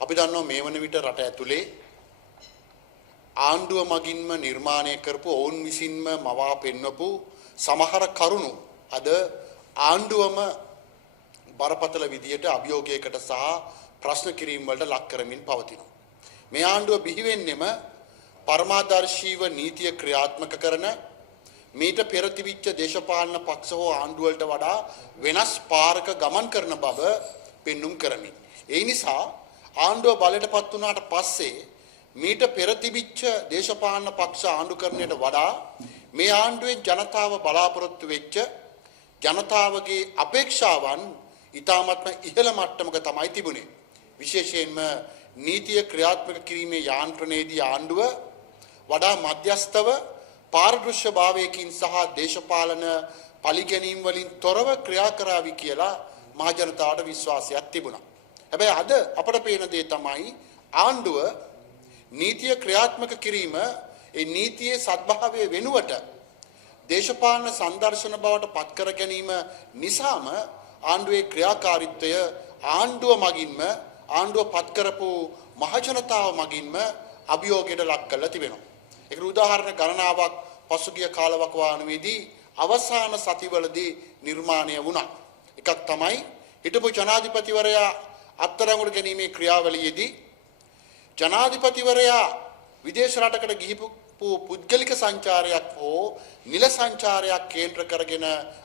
අපි දන්නවා මේ වන විට රට ඇතුලේ ආණ්ඩුව මගින්ම නිර්මාණය කරපු ඔවුන් විසින්ම මවා පෙන්වපු සමහර කරුණු අද ආණ්ඩුවම බරපතල විදියට අභියෝගයකට සහ ප්‍රශ්න කිරීම් වලට ලක් කරමින් පවතිනවා. මේ ආණ්ඩුව බිහි වෙන්නෙම පරමාදර්ශීව නීතිය ක්‍රියාත්මක කරන මීට පෙර තිබිච්ච දේශපාලන පක්ෂ හෝ ආණ්ඩුව වලට වඩා වෙනස් පාරක ගමන් කරන බව පෙන්눔 කරමින්. ඒ නිසා ආණ්ඩුව බලයටපත් වුණාට පස්සේ මීට පෙර තිබිච්ච දේශපාලන පක්ෂ ආණ්ඩුකරණයට වඩා මේ ආණ්ඩුවේ ජනතාව බලාපොරොත්තු වෙච්ච ජනතාවගේ අපේක්ෂාවන් ඉතාමත්ම ඉහළ මට්ටමක තමයි තිබුණේ. විශේෂයෙන්ම නීතිය ක්‍රියාත්මක කිරීමේ යාන්ත්‍රණයේදී ආණ්ඩුව වඩා මධ්‍යස්ථව පාරදෘශ්‍යභාවයකින් සහ දේශපාලන පරිගැනීම් වලින් තොරව ක්‍රියා කරાવી කියලා මහ ජනතාවට විශ්වාසයක් තිබුණා. හැබැයි අද අපට පේන දේ තමයි ආණ්ඩුව නීතිය ක්‍රියාත්මක කිරීම ඒ නීතියේ සත්භාවයේ වෙනුවට දේශපාලන සංදර්ශන බවට පත් කර ගැනීම නිසාම ආණ්ඩුවේ ක්‍රියාකාරීත්වය ආණ්ඩුව මගින්ම ආණ්ඩුව පත් කරපු මහ ජනතාව මගින්ම අභියෝගයට ලක් කරලා තිබෙනවා. ඒකට උදාහරණ ගණනාවක් පසුගිය කාලවකවානුවේදී අවසාන සතිවලදී නිර්මාණය වුණා. එකක් තමයි හිටපු ජනාධිපතිවරයා අත්අඩංගුවට ගැනීමේ ක්‍රියාවලියේදී ජනාධිපතිවරයා විදේශ රටකට ගිහිපු පුද්ගලික සංචාරයක් හෝ නිල සංචාරයක් කේන්ද්‍ර කරගෙන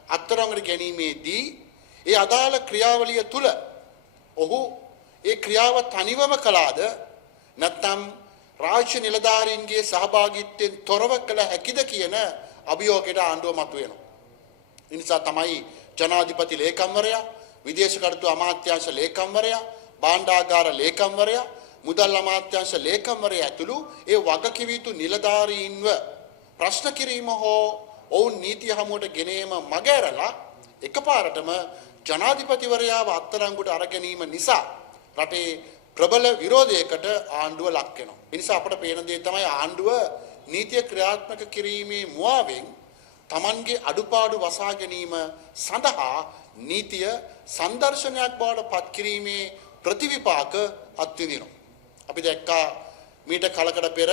අත්අඩංගුවට ගැනීමේදී ඒ අදාළ ක්‍රියාවලිය තුල ඔහු ඒ ක්‍රියාව තනිවම කළාද නැත්නම් රාජ්‍ය නිලධාරීන්ගේ සහභාගීත්වයෙන් තොරව කළ හැකිද කියන අභියෝගයට ආණ්ඩුව මතුවෙනවා. ඒ නිසා තමයි ජනාධිපති ලේකම්වරයා, විදේශ කටයුතු අමාත්‍යාංශ ලේකම්වරයා, භාණ්ඩාගාර ලේකම්වරයා, මුදල් අමාත්‍යාංශ ලේකම්වරයා ඇතුළු ඒ වගකිව යුතු නිලධාරීන්ව ප්‍රශ්න කිරීම හෝ ඔවුන් නීතිය හමුවට ගෙනීම මගහැරලා එකපාරටම ජනාධිපතිවරයාව අත්අඩංගුවට අර ගැනීම නිසා රටේ ප්‍රබල විරෝධයකට ආණ්ඩුව ලක් වෙනවා. ඒ නිසා අපට පේන දේ තමයි ආණ්ඩුව නීතිය ක්‍රියාත්මක කිරීමේ මුවාවෙන් Tamanගේ අඩුපාඩු වසා ගැනීම සඳහා නීතිය සංදර්ශනයක් බවට පත් කිරීමේ ප්‍රතිවිපාක අත්විඳිනවා. අපි දැක්කා මීට කලකට පෙර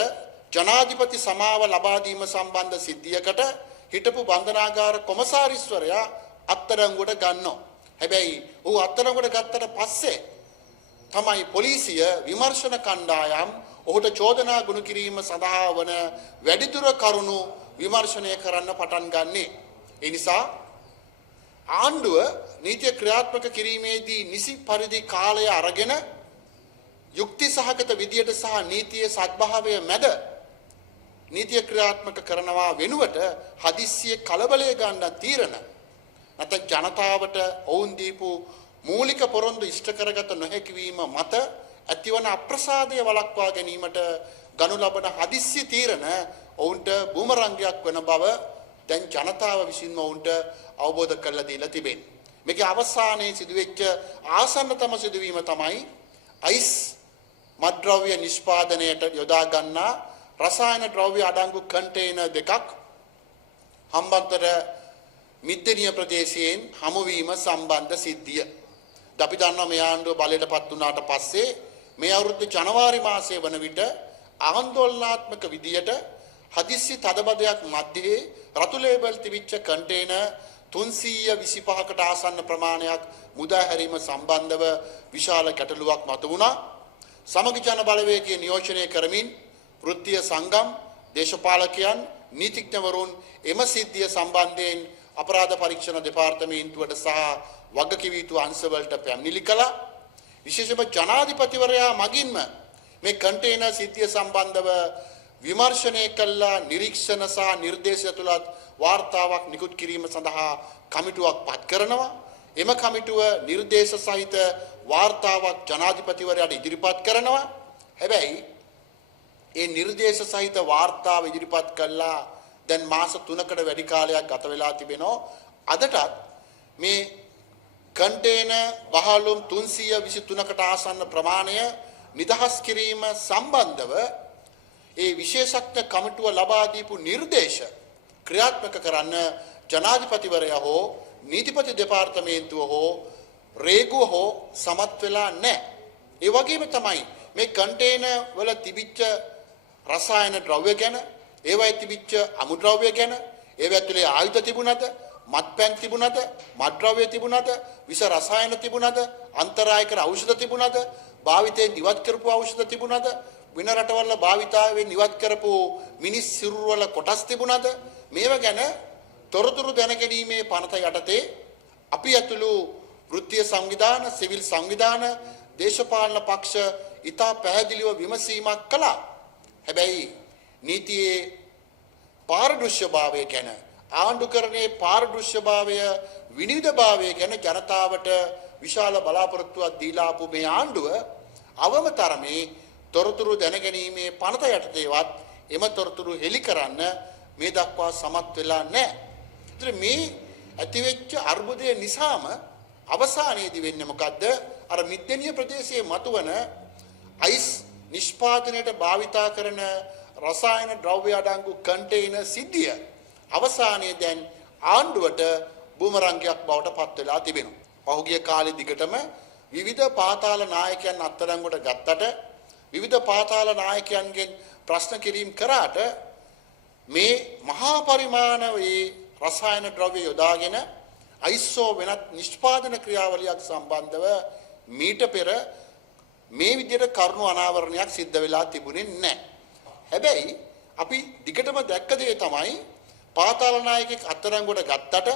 ජනාධිපති සමාව ලබා දීම සම්බන්ධ සිද්ධියකට හිටපු බන්ධනාගාර කොමසාරිස්වරයා අත්අඩංගුවට ගන්නවා. හැබැයි ਉਹ අත්අඩංගුවට ගත්තට පස්සේ තමයි පොලිසිය විමර්ශන කණ්ඩායම් ඔහුට චෝදනා ගුණ කිරීම සඳහා වන වැඩිදුර කරුණු විමර්ශනය කරන්න පටන් ගන්නෙ. ඒ නිසා ආණ්ඩුව නීතිය ක්‍රියාත්මක කිරීමේදී නිසි පරිදි කාලය අරගෙන යුක්ති සහගත විදියට සහ නීතියේ සත්භාවය මැද නීතිය ක්‍රියාත්මක කරනවා වෙනුවට හදිස්සියේ කලබලය ගන්න තීරණ නැත්නම් ජනතාවට ඔවුන් දීපු මූලික පොරොන්දු ඉෂ්ට කරගත නොහැකි වීම මත ඇතිවන අප්‍රසාදය වළක්වා ගැනීමට ගනු ලබන හදිස්සි තීරණ ඔවුන්ට බූමරංගයක් වන බව දැන් ජනතාව විසින්ම ඔවුන්ට අවබෝධ කරලා දීලා තිබෙනවා. මේකේ අවසානයේ සිදුවෙච්ච ආසන්නතම සිදුවීම තමයි අයිස් මත්ද්‍රව්‍ය නිෂ්පාදනයට යොදා ගන්නා රසායන ද්‍රව්‍ය අඩංගු කන්ටේනර් දෙකක් හම්බන්තොට මිද්දෙනිය ප්‍රදේශයෙන් හමුවීම සම්බන්ධ සිද්ධිය. අපි දන්නවා මේ ආණ්ඩුව බලයටපත් වුණාට පස්සේ මේ අවුරුදු ජනවාරි මාසයේ වන විට ආందోලනාත්මක විදියට හදිස්සි තදබදයක් මැද්දේ රතු ලේබල් තිබිච්ච කන්ටේනර් 325කට ආසන්න ප්‍රමාණයක් මුදා හැරීම සම්බන්ධව විශාල ගැටලුවක් මතුවුණා. සමගි ජන බලවේගය නියෝජනය කරමින් වෘත්තීය සංගම්, දේශපාලකයන්, නීතිඥවරුන් එම සිද්ධිය සම්බන්ධයෙන් අපරාධ පරීක්ෂණ දෙපාර්තමේන්තුවට සහ වගකිව යුතු අංශවලට පැමිණිලි කළා. විශේෂයෙන්ම ජනාධිපතිවරයා මගින්ම මේ කන්ටේනර් සිද්ධිය සම්බන්ධව විමර්ශනය කළා, නිරීක්ෂණ සහ නිර්දේශ තුලත් වාර්තාවක් නිකුත් කිරීම සඳහා කමිටුවක් පත් කරනවා. එම කමිටුව නිර්දේශ සහිත වාර්තාවක් ජනාධිපතිවරයාට ඉදිරිපත් කරනවා. හැබැයි ඒ නිර්දේශ සහිත වාර්තාව ඉදිරිපත් කළා දැන් මාස 3කට වැඩි කාලයක් ගත වෙලා තිබෙනවා. අදටත් මේ කන්ටේනර් වහලුම් 323කට ආසන්න ප්‍රමාණය නිදහස් කිරීම සම්බන්ධව ඒ විශේෂඥ කමිටුව ලබා දීපු නිර්දේශ ක්‍රියාත්මක කරන්න ජනාධිපතිවරයා හෝ නීතිපති දෙපාර්තමේන්තුව හෝ රේගුව හෝ සමත් වෙලා නැහැ. ඒ වගේම තමයි මේ කන්ටේනර් වල තිබිච්ච රසායන ද්‍රව්‍ය ගැන, ඒවයි තිබිච්ච අමුද්‍රව්‍ය ගැන, ඒව ඇතුලේ ආයුධ තිබුණද, මත්පැන් තිබුණද, මත්ද්‍රව්‍ය තිබුණද, විස රසායන තිබුණද, අන්තරායකර ඖෂධ තිබුණද, භාවිතයෙන් ඉවත් කරපු ඖෂධ තිබුණද, වෙන රටවල භාවිතාවෙන් ඉවත් කරපු මිනිස් සිරුරු වල කොටස් තිබුණද, මේව ගැන තොරතුරු දැනගැනීමේ පනත යටතේ අපි ඇතුළු වෘත්තීය සංවිධාන, සිවිල් සංවිධාන, දේශපාලන පක්ෂ ඉතා පැහැදිලිව විමසීමක් කළා. හැබැයි නීතියේ පාරදෘශ්‍යභාවය ගැන, ආණ්ඩුකරණයේ පාරදෘශ්‍යභාවය, විනිවිදභාවය ගැන ජනතාවට විශාල බලාපොරොත්තුවක් දීලා ආපු මේ ආණ්ඩුව අවම තරමේ තොරතුරු දැනගැනීමේ පනත යටතේවත් එම තොරතුරු හෙළි කරන්න මේ දක්වා සමත් වෙලා නැහැ. ඒතර මේ ඇතිවෙච්ච අර්බුදය නිසාම අවසානයේදී වෙන්නේ මොකද්ද? අර මිද්දෙනිය ප්‍රදේශයේ මතුවන අයිස් නිෂ්පාදනයට භාවිතා කරන රසායන ද්‍රව්‍ය අඩංගු කන්ටේනර් සිද්ධිය අවසානයේ දැන් ආණ්ඩුවට බුමරංගයක් බවට පත් වෙලා තිබෙනවා. පහුගිය කාලේ දිගටම විවිධ පාතාල නායකයන් අත්අඩංගුවට ගත්තට, විවිධ පාතාල නායකයන්ගෙන් ප්‍රශ්න කිරීම කරාට මේ මහා පරිමාණයේ රසායන ද්‍රව්‍ය යොදාගෙන අයිස්සෝ වෙනත් නිෂ්පාදන ක්‍රියාවලියක් සම්බන්ධව මීට පෙර මේ විදිහට කරුණු අනාවරණයක් සිද්ධ වෙලා තිබුණේ නැහැ. හැබැයි අපි දිගටම දැක්ක දේ තමයි පාතාල නායකයෙක් අත්අඩංගුවට ගත්තට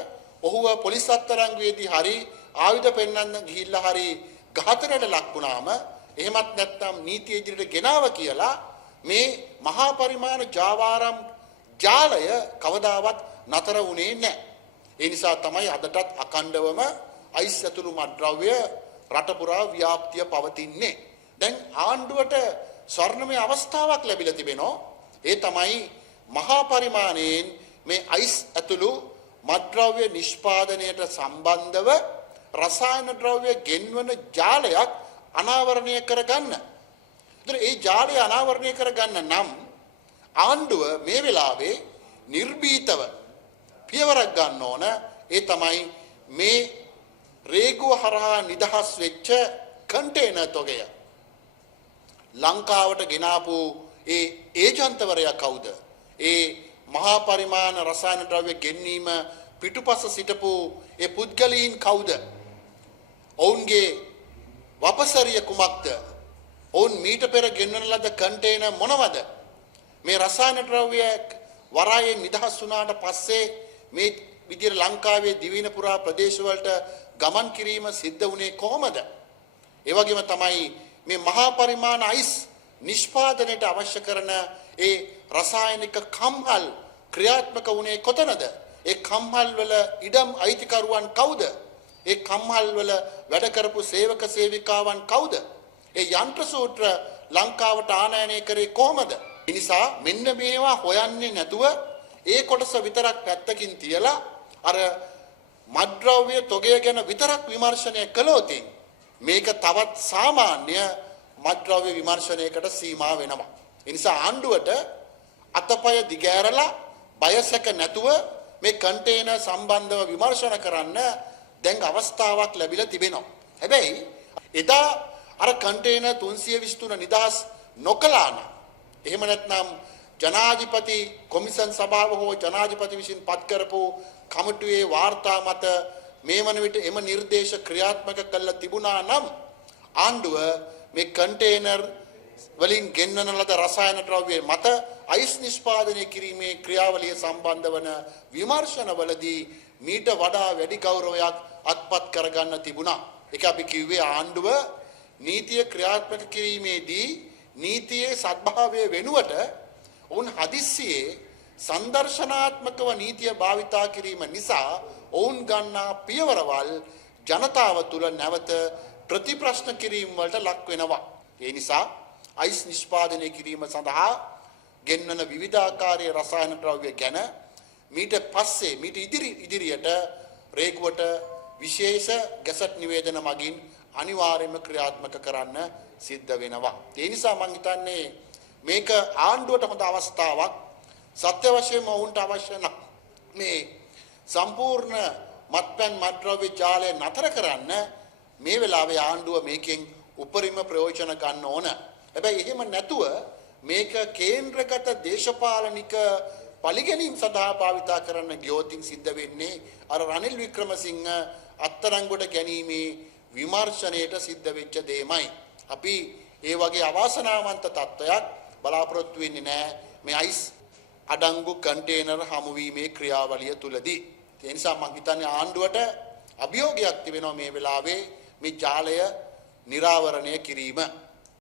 ඔහුව පොලිස් අත්අඩංගුවේදී හරි ආයුධ පෙන්වන්න ගිහිල්ලා හරි ඝාතනයට ලක් වුණාම, එහෙමත් නැත්නම් නීතිය ඉදිරියට ගෙනාව කියලා මේ මහා පරිමාණ ජාවාරම් ජාලය කවදාවත් නතර වුණේ නැහැ. ඒ නිසා තමයි අදටත් අඛණ්ඩවම අයිස් ඇතුළු මත්ද්‍රව්‍ය රට පුරා ව්‍යාප්තිය පවතින්නේ. දැන් ආණ්ඩුවට ස්වර්ණමය අවස්ථාවක් ලැබිලා තිබෙනවා. ඒ තමයි මහා පරිමාණයෙන් මේ අයිස් ඇතුළු මත්ද්‍රව්‍ය නිෂ්පාදනයට සම්බන්ධව රසායන ද්‍රව්‍ය ගෙන්වන ජාලයක් අනාවරණය කරගන්න. ඒතර ඒ ජාලය අනාවරණය කරගන්න නම් ආණ්ඩුව මේ වෙලාවේ නිර්භීතව පියවරක් ගන්න ඕන. ඒ තමයි මේ රේගුව හරහා නිදහස් වෙච්ච කන්ටේනර් තොගය ලංකාවට ගෙනාපු ඒ ඒජන්තවරයා කවුද? ඒ මහා පරිමාණ රසායන ද්‍රව්‍ය ගෙන්වීම පිටුපස සිටපු ඒ පුද්ගලයන් කවුද? ඔවුන්ගේ වපසරිය කුමක්ද? ඔවුන් මීට පෙර ගෙන්වන ලද කන්ටේනර් මොනවද? මේ රසායන ද්‍රව්‍ය වරායෙන් නිදහස් වුණාට පස්සේ මේ විදිහට ලංකාවේ දිවයින පුරා ප්‍රදේශවලට ගමන් කිරීම සිද්ධ වුණේ කොහොමද? ඒ වගේම තමයි මේ මහා පරිමාණ අයිස් නිෂ්පාදනයට අවශ්‍ය කරන ඒ රසායනික කම්හල් ක්‍රියාත්මක වුණේ කොතනද? ඒ කම්හල් වල ඉඩම් අයිතිකරුවන් කවුද? ඒ කම්හල් වල වැඩ කරපු සේවක සේවිකාවන් කවුද? ඒ යන්ත්‍ර සූත්‍ර ලංකාවට ආනයනය කරේ කොහොමද? ඒ නිසා මෙන්න මේවා හොයන්නේ නැතුව ඒ කොටස විතරක් පැත්තකින් තියලා අර මත්ද්‍රව්‍ය තොගය ගැන විතරක් විමර්ශනය කළොත් මේක තවත් සාමාන්‍ය මත්ද්‍රව්‍ය විමර්ශනයකට සීමා වෙනවා. ඒ නිසා ආණ්ඩුවට අතපය දිගෑරලා බයසක නැතුව මේ කන්ටේනර් සම්බන්ධව විමර්ශන කරන්න දැන් අවස්ථාවක් ලැබිලා තිබෙනවා. හැබැයි එදා අර කන්ටේනර් 323 නිදහස් නොකළා නම්, එහෙම නැත්නම් ජනාධිපති කොමිෂන් සභාව හෝ ජනාධිපති විසින් පත් කරපු කමිටුවේ වාර්තා මත මේ වන විට එම නිර්දේශ ක්‍රියාත්මක කළ තිබුණා නම් ආණ්ඩුව මේ කන්ටේනර් වලින් ගෙන්වන ලද රසායන ද්‍රව්‍ය මත අයිස් නිෂ්පාදනය කිරීමේ ක්‍රියාවලිය සම්බන්ධ වන විමර්ශනවලදී මීට වඩා වැඩි ගෞරවයක් අත්පත් කරගන්න තිබුණා. ඒක අපි කිව්වේ ආණ්ඩුව නීතිය ක්‍රියාත්මක කිරීමේදී නීතියේ සත්භාවය වෙනුවට ඔවුන් හදිස්සියේ සංදර්ශනාත්මකව නීතිය භාවිතා කිරීම නිසා ඔවුන් ගන්නා පියවරවල් ජනතාව තුළ නැවත ප්‍රතිප්‍රශ්න කිරීම වලට ලක් වෙනවා. ඒ නිසා අයිස් නිෂ්පාදනය කිරීම සඳහා ගෙන්වන විවිධාකාරයේ රසායන ද්‍රව්‍ය ගැන මීට පස්සේ මීට ඉදිරියට රේගුවට විශේෂ ගැසට් නිවේදන මගින් අනිවාර්යයෙන්ම ක්‍රියාත්මක කරන්න සිද්ධ වෙනවා. ඒ නිසා මම හිතන්නේ මේක ආණ්ඩුවට හොඳ අවස්ථාවක්. සත්‍ය වශයෙන්ම වුන්ට අවශ්‍ය නම් මේ සම්පූර්ණ මත්පැන් මත්ද්‍රව්‍ය ජාලය නතර කරන්න මේ වෙලාවේ ආණ්ඩුව මේකෙන් උපරිම ප්‍රයෝජන ගන්න ඕන. හැබැයි එහෙම නැතුව මේක කේන්ද්‍රගත දේශපාලනික පරිගැනීම් සඳහා භාවිතා කරන්න ගියොතින් සිද්ධ වෙන්නේ අර රනිල් වික්‍රමසිංහ අත්අඩංගුවට ගැනීමේ විමර්ශනයට සිද්ධ වෙච්ච දෙයමයි. අපි ඒ වගේ අවාසනාවන්ත තත්ත්වයක් බලාපොරොත්තු වෙන්නේ නැහැ මේ අයිස් අඩංගු කන්ටේනර් හමුවීමේ ක්‍රියාවලිය තුලදී. ඒ නිසා මම හිතන්නේ ආණ්ඩුවට අභියෝගයක් තිබෙනවා මේ වෙලාවේ මේ ජාලය නිරාවරණය කිරීම.